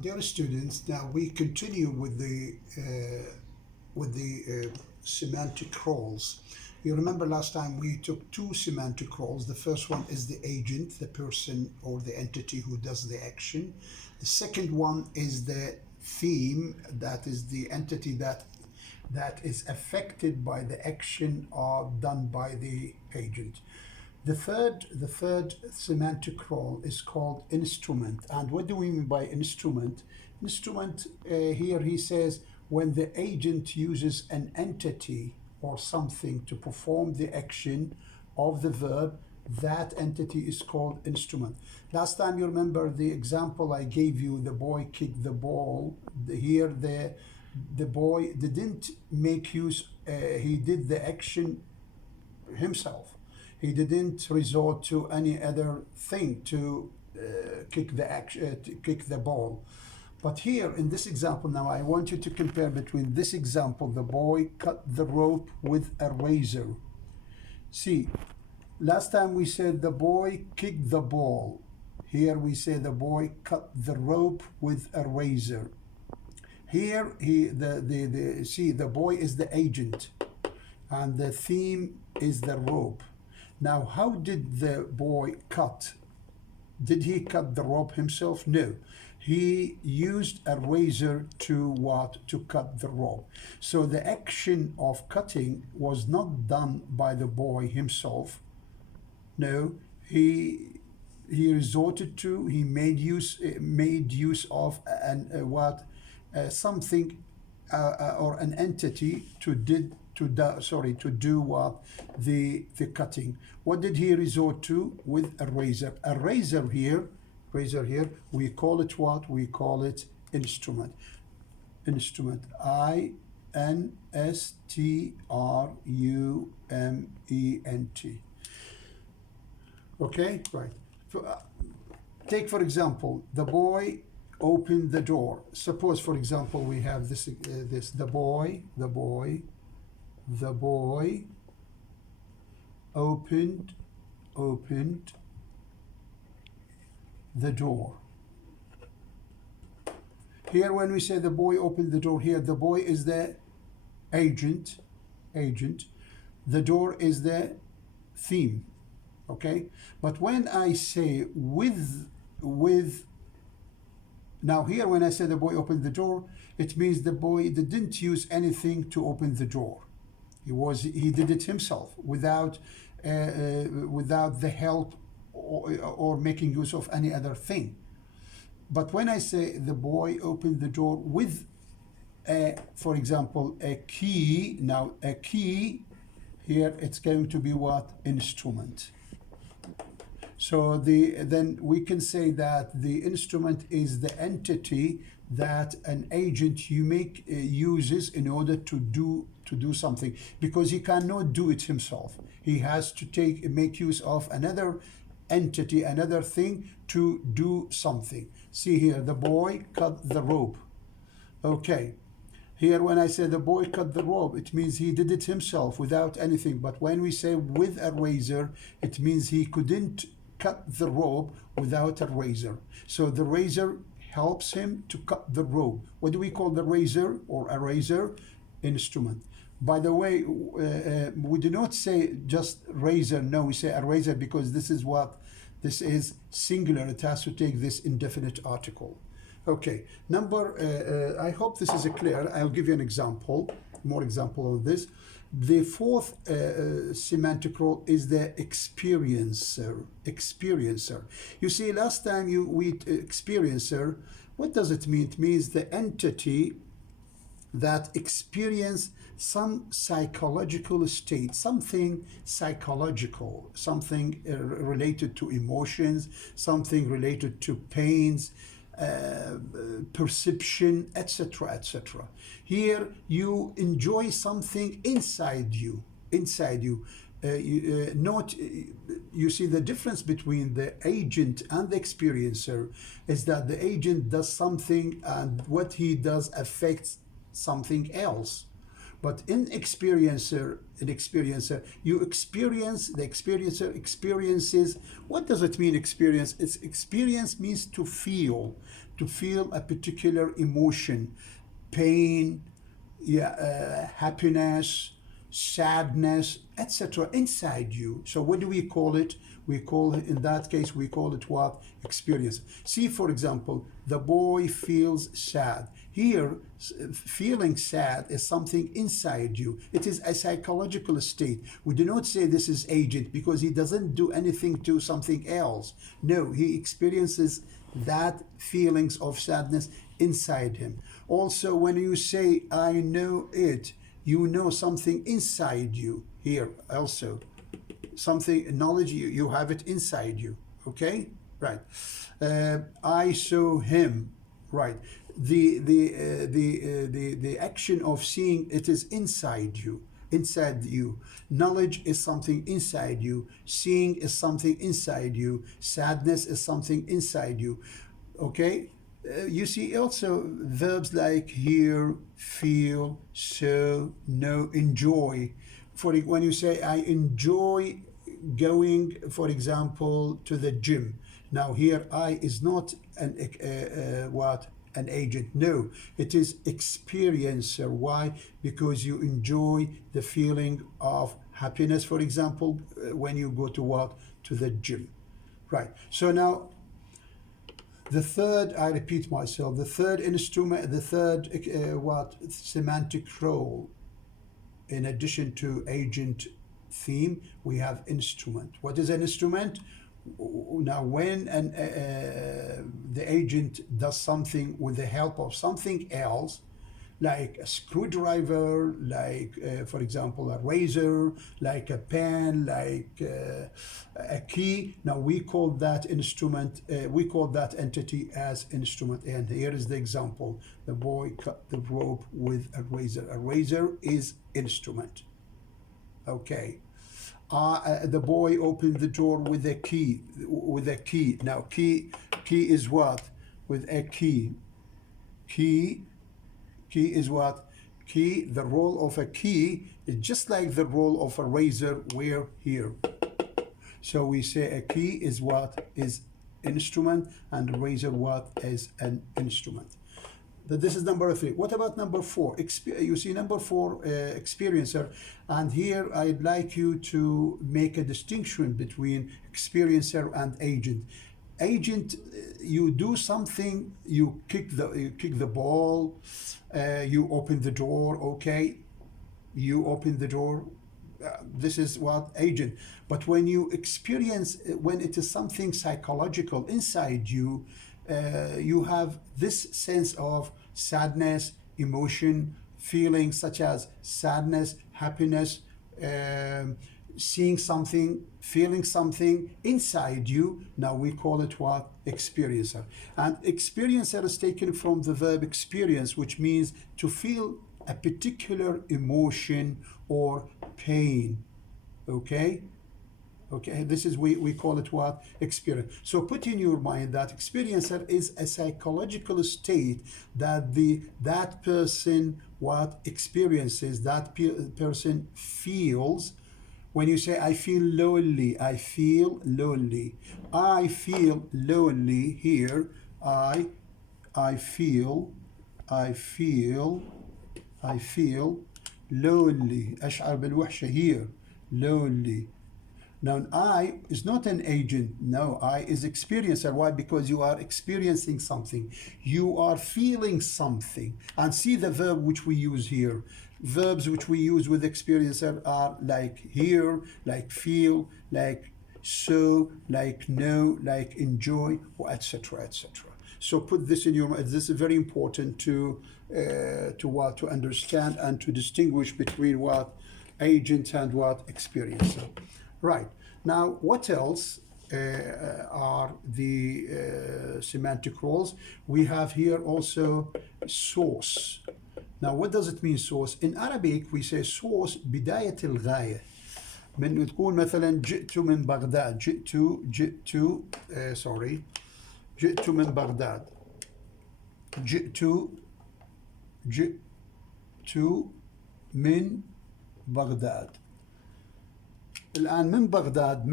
Dear students, now we continue with the semantic roles. You remember last time we took two semantic roles. The first one is the agent, the person or the entity who does the action. The second one is the theme, that is the entity that is affected by the action done by the agent. The third semantic role is called instrument. And what do we mean by instrument? Instrument, here he says, when the agent uses an entity or something to perform the action of the verb, that entity is called instrument. Last time you remember the example I gave you, the boy kicked the ball. Here the boy didn't make use, he did the action himself. He didn't resort to any other thing to kick the ball. But here in this example now, I want you to compare between this example, the boy cut the rope with a razor. See, last time we said the boy kicked the ball. Here we say the boy cut the rope with a razor. Here the boy is the agent and the theme is the rope. Now, how did the boy cut? Did he cut the rope himself? No. He used a razor to what? To cut the rope. So the action of cutting was not done by the boy himself. No, he resorted to, he made use of something or an entity to do what? The cutting. What did he resort to? With a razor. A razor here, we call it what? We call it instrument. Instrument. I-N-S-T-R-U-M-E-N-T. Okay, right. Take for example, the boy opened the door. Suppose for example we have this the boy opened the door. Here when we say the boy opened the door, here the boy is the agent, the door is the theme. Okay, but when I say with now here when I say the boy opened the door, it means the boy didn't use anything to open the door. He did it himself without the help or making use of any other thing. But when I say the boy opened the door with for example a key, now a key here it's going to be what? Instrument. So then we can say that the instrument is the entity that an agent uses in order to do something, because he cannot do it himself. He has to make use of another entity, another thing to do something. See here, the boy cut the rope. Okay. Here when I say the boy cut the rope, it means he did it himself without anything. But when we say with a razor, it means he couldn't cut the rope without a razor. So the razor helps him to cut the rope. What do we call the razor or a razor? Instrument. By the way, we do not say just razor. No, we say a razor because this is singular. It has to take this indefinite article. Okay, I hope this is clear. I'll give you an example, more example of this. The fourth semantic role is the experiencer. You see, last time we experiencer, what does it mean? It means the entity that experience some psychological state, something psychological, something related to emotions, something related to pains, perception, etc., etc. Here you enjoy something inside you. You see the difference between the agent and the experiencer is that the agent does something and what he does affects something else. But in experiencer, you experience, the experiencer experiences. What does it mean, experience? Experience means to feel. to feel a particular emotion, pain, yeah, happiness, sadness, etc. inside you. So what do we call it? We call it, in that case, we call it what? Experience. See, for example, the boy feels sad. Here, feeling sad is something inside you. It is a psychological state. We do not say this is agent because he doesn't do anything to something else. No, he experiences that feelings of sadness inside him. Also, when you say, I know it, you know something inside you. Here also, something, knowledge, you have it inside you. Okay, right. I saw him. Right. The action of seeing, it is inside you. Inside you. Knowledge is something inside you. Seeing is something inside you. Sadness is something inside you. Okay. You see also verbs like hear, feel, so, know, enjoy. For when you say I enjoy going, for example, to the gym. Now here I is not an what? An agent. No, it is experiencer. Why? Because you enjoy the feeling of happiness, for example, when you go to what? To the gym. Right. So now the third, I repeat myself, the third instrument, the third what? Semantic role, in addition to agent theme, we have instrument. What is an instrument? Now, when the agent does something with the help of something else, like a screwdriver, like, for example, a razor, like a pen, like a key. Now, we call that instrument, we call that entity as instrument. And here is the example. The boy cut the rope with a razor. A razor is instrument. Okay. The boy opened the door with a key. With a key. Now, key is what? With a key. Key is what? Key. The role of a key is just like the role of a razor. We're here. So we say a key is what? Is instrument, and a razor what? Is an instrument. This is number 3. What about number 4? You see number 4, experiencer. And here I'd like you to make a distinction between experiencer and agent. Agent, you do something, you kick the ball, you open the door, okay? You open the door. This is what? Agent. But when you experience, when it is something psychological inside you, you have this sense of sadness, emotion, feelings such as sadness, happiness, seeing something, feeling something inside you. Now we call it what? Experiencer. And experiencer is taken from the verb experience, which means to feel a particular emotion or pain. Okay? Okay, this is, we call it what? Experience. So put in your mind that experiencer is a psychological state that that person what experiences, that person feels. When you say I feel lonely, I feel lonely. I feel lonely here. I feel lonely. أشعر بالوحشة here. Lonely. Now, I is not an agent. No, I is experiencer. Why? Because you are experiencing something. You are feeling something. And see the verb which we use here. Verbs which we use with experiencer are like hear, like feel, like so, like know, like enjoy, etc., etc. So put this in your mind. This is very important to understand and to distinguish between what agent and what experiencer. Right. Now, what else are the semantic roles? We have here also source. Now, what does it mean, source? In Arabic, we say source بداية الغاية. من تكون مثلا جئت من بغداد. جئت من بغداد. جئت من بغداد. الآن من بغداد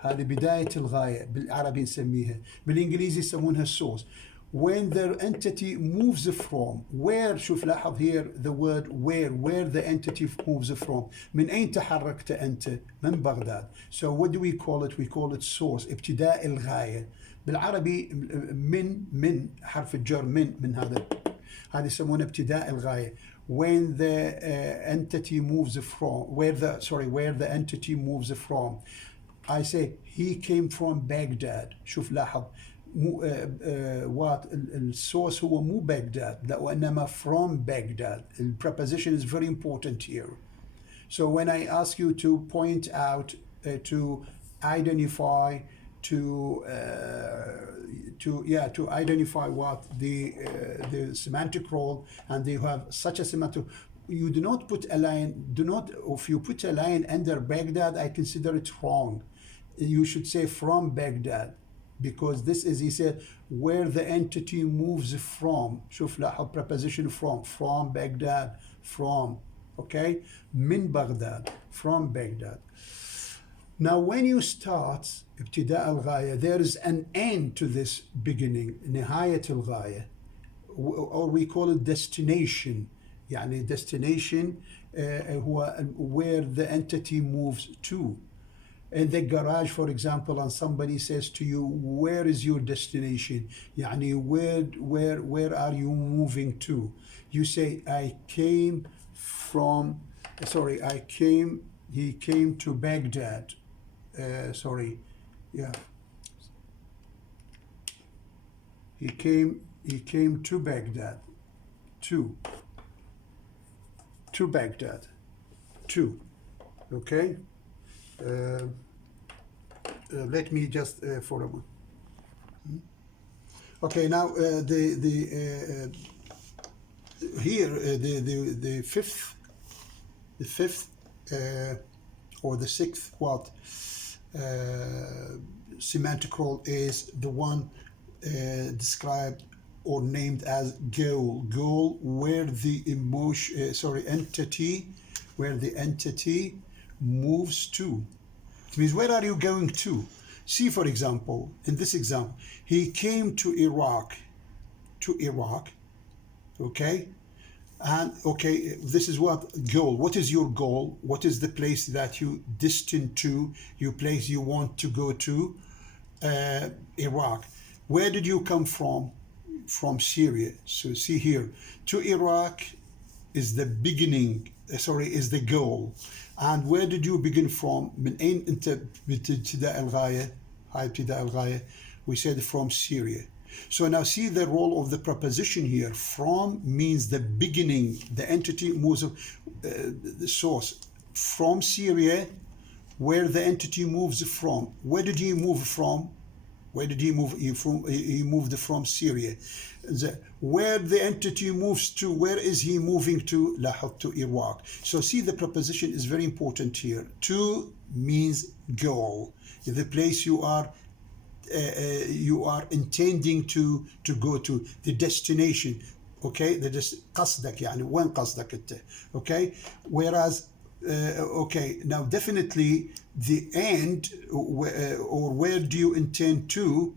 هذه بداية الغاية، بالعربي نسميها، بالإنجليزي يسمونها السورس. when their entity moves from. Where شوف لاحظ here the word where the entity moves from. من أين تحركت أنت؟ من بغداد. So what do we call it? We call it source. ابتداء الغاية. بالعربي من حرف الجر من هذا يسمونه ابتداء الغاية. When the entity moves from, where the entity moves from. I say he came from Baghdad. شوف لاحظ what الsource هو مو Baghdad لا وإنما from Baghdad. The preposition is very important here. So when I ask you to point out, to identify, to identify what the semantic role, and you have such a semantic, you do not put a line, if you put a line under Baghdad, I consider it wrong. You should say from Baghdad, because this is, he said, where the entity moves from. شوف لاحظ preposition from Baghdad, from, okay? من بغداد, from Baghdad. Now when you start ابتداء الغاية, there is an end to this beginning, نهاية الغاية, or we call it destination. يعني destination هو where the entity moves to. In the garage, for example, and somebody says to you, where is your destination? يعني where are you moving to? You say, he came to Baghdad. He came to Baghdad. To Baghdad. Okay? Let me just for a moment. Okay, now the fifth or the sixth semantic role is the one described or named as goal, where the entity moves to. It means, where are you going to? See, for example, in this example, he came to Iraq, okay? And okay, this is what goal. What is your goal? What is the place that you destined to, your place you want to go to? Iraq. Where did you come from? From Syria. So see here, to Iraq is the beginning, is the goal. And where did you begin from? من أين أنت بابتداء الغاية؟ هاي ابتداء الغاية. We said from Syria. So now see the role of the preposition here. From means the beginning, the entity moves, the source. From Syria, where the entity moves from. Where did he move from? Where did he move? He moved from Syria. Where the entity moves to, where is he moving to? لاحظ, to Iraq. So see, the preposition is very important here. To means goal, the place you are intending to go to, the destination. Okay, قصدك يعني وين قصدك أنت. Okay, whereas okay, now definitely the end, or where do you intend to?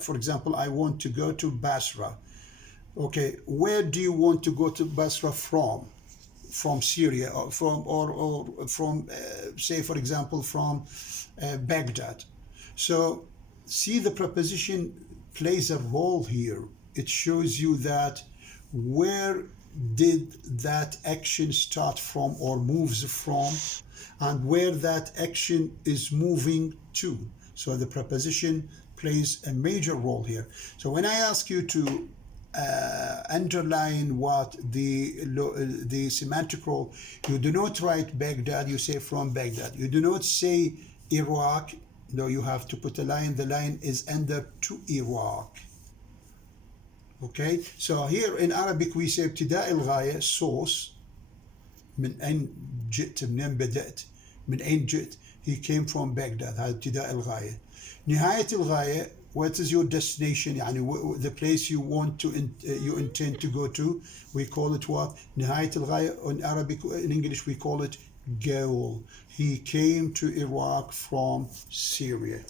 For example, I want to go to Basra. Okay, where do you want to go to Basra from? From Syria, or from say, for example, from Baghdad. So see, the preposition plays a role here. It shows you that where did that action start from or moves from, and where that action is moving to. So the preposition plays a major role here. So when I ask you to underline what the semantic role, you do not write Baghdad, you say from Baghdad. You do not say Iraq. No, you have to put a line. The line is under to Iraq. Okay, so here in Arabic we say ابتداء الغاية, source. من أين جئت, منين بدأت, من أين جئت. He came from Baghdad. هذا ابتداء الغاية. نهاية الغاية, what is your destination? يعني the place you want to, you intend to go to. We call it what? نهاية الغاية. In Arabic, in English we call it goal. He came to Iraq from Syria.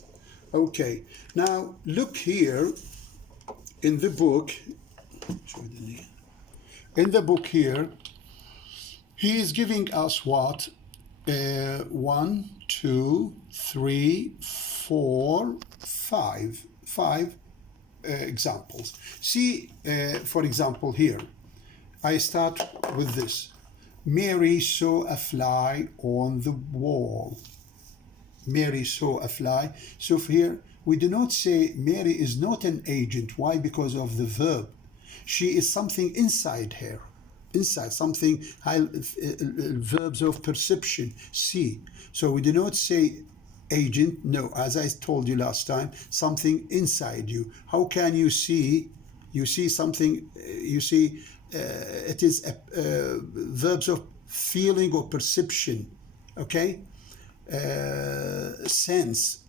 Okay, now look here. in the book, here, he is giving us what? 1, 2, 3, 4, 5. Examples. See, for example, here, I start with this. Mary saw a fly on the wall. Mary saw a fly. So here, we do not say Mary is not an agent. Why? Because of the verb. She is something inside her. Inside, something, verbs of perception, see. So we do not say agent, no, as I told you last time, something inside you. How can you see? You see something, you see, it is verbs of feeling or perception, okay? A sense.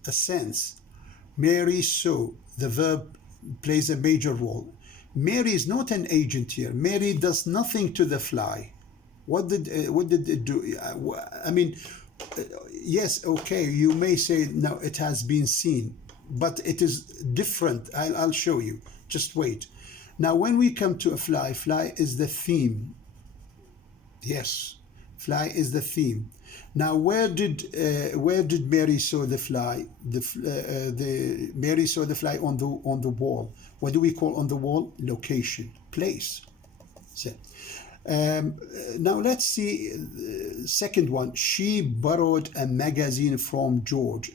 Mary saw, the verb plays a major role. Mary is not an agent here. Mary does nothing to the fly. What did it do? I mean, yes, okay, you may say, no, it has been seen, but it is different. I'll show you. Just wait. Now, when we come to a fly, fly is the theme. Yes, fly is the theme. Now, where did Mary saw the fly? Mary saw the fly on the wall. What do we call on the wall? Location, place. So, now let's see second one. She borrowed a magazine from George.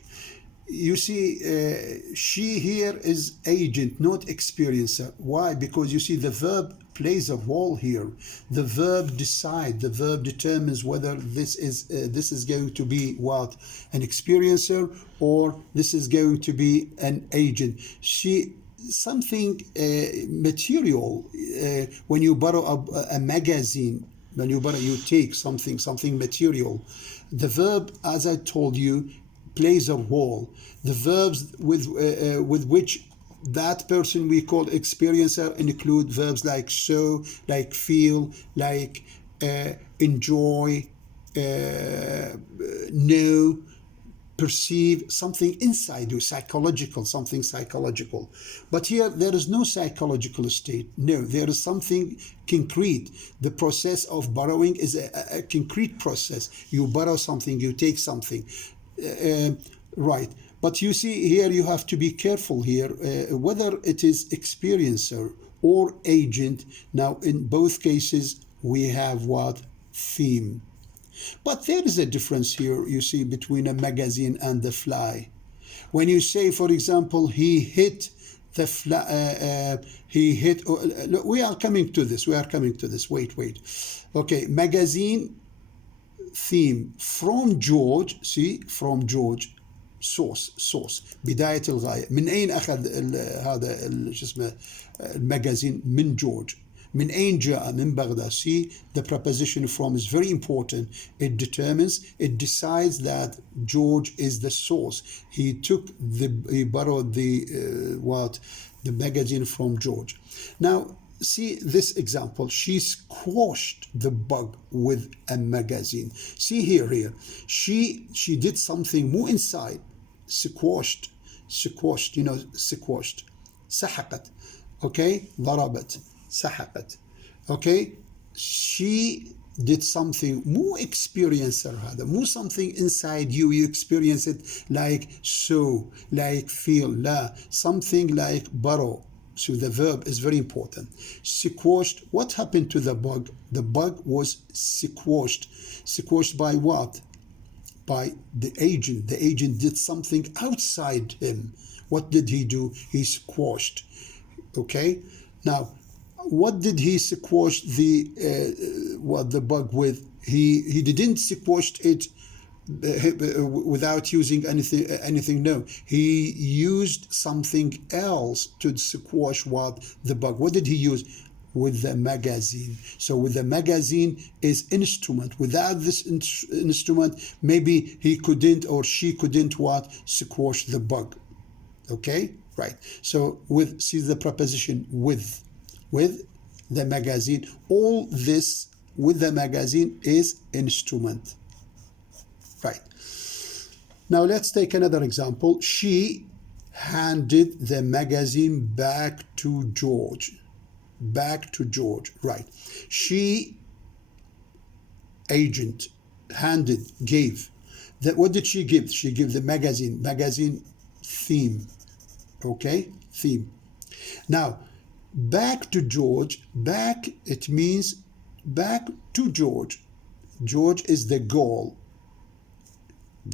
You see, she here is agent, not experiencer. Why? Because you see the verb plays a role here. The verb decide, the verb determines whether this is going to be what? An experiencer, or this is going to be an agent. She something material. When you borrow a magazine, when you borrow, you take something material. The verb, as I told you, plays a role. The verbs with which that person we call experiencer include verbs like so, like feel, like enjoy, know, perceive, something inside you, something psychological. But here there is no psychological state. No, there is something concrete. The process of borrowing is a concrete process. You borrow something, you take something. Right. But you see here, you have to be careful here, whether it is experiencer or agent. Now, in both cases, we have what? Theme. But there is a difference here, you see, between a magazine and the fly. When you say, for example, he hit the fly, look, we are coming to this. Wait. Okay, magazine, theme, from George, see, from George. source بداية الغاية. من أين أخذ هذا شو اسمه المagazine؟ من جورج. من أين جاء؟ من بغداد. See, the preposition from is very important. It decides that George is the source. He borrowed the magazine from George. Now see this example. She squashed the bug with a magazine. See here. She did something more inside. Squashed. Squashed. سحقت. Okay. ضربت. سحقت. Okay. She did something more experiencer هذا. More something inside you. You experience it like so, like feel. لا. Something like borrow. So the verb is very important. Squashed. What happened to the bug? The bug was squashed. Squashed by what? By the agent. The agent did something outside him. What did he do? He squashed. Okay. Now, what did he squash the bug with? He didn't squash it without using anything. No, he used something else to squash the bug. What did he use? With the magazine. So with the magazine is instrument. Without this instrument, maybe he couldn't or she couldn't squash the bug. Okay, right. So see the preposition with the magazine. All this with the magazine is instrument. Right. Now let's take another example. She handed the magazine back to George. Back to George, right. She, agent, handed, gave. What did she give? She gave the magazine theme, okay? Theme. Now, back to George, back, it means back to George. George is the goal.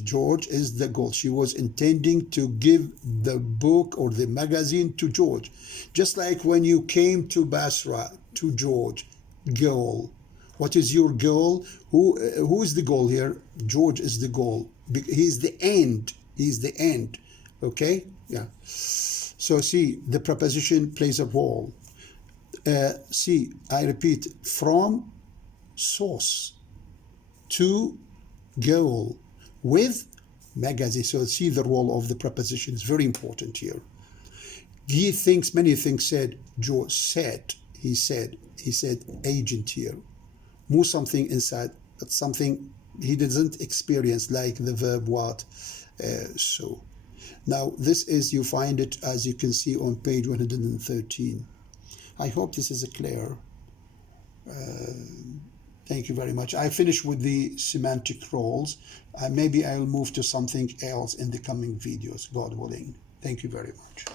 George is the goal. She was intending to give the book or the magazine to George. Just like when you came to Basra, to George, goal. What is your goal? Who is the goal here? George is the goal. He's the end. He's the end. Okay? Yeah. So see, the preposition plays a role. See, I repeat, from source to goal with magazine. So see the role of the preposition is very important here. He thinks, many things said, George said, he said agent here. Move something inside, but something he doesn't experience, like the verb what. So now this is, you find it as you can see on page 113. I hope this is clear. Thank you very much. I finished with the semantic roles. Maybe I'll move to something else in the coming videos, God willing. Thank you very much.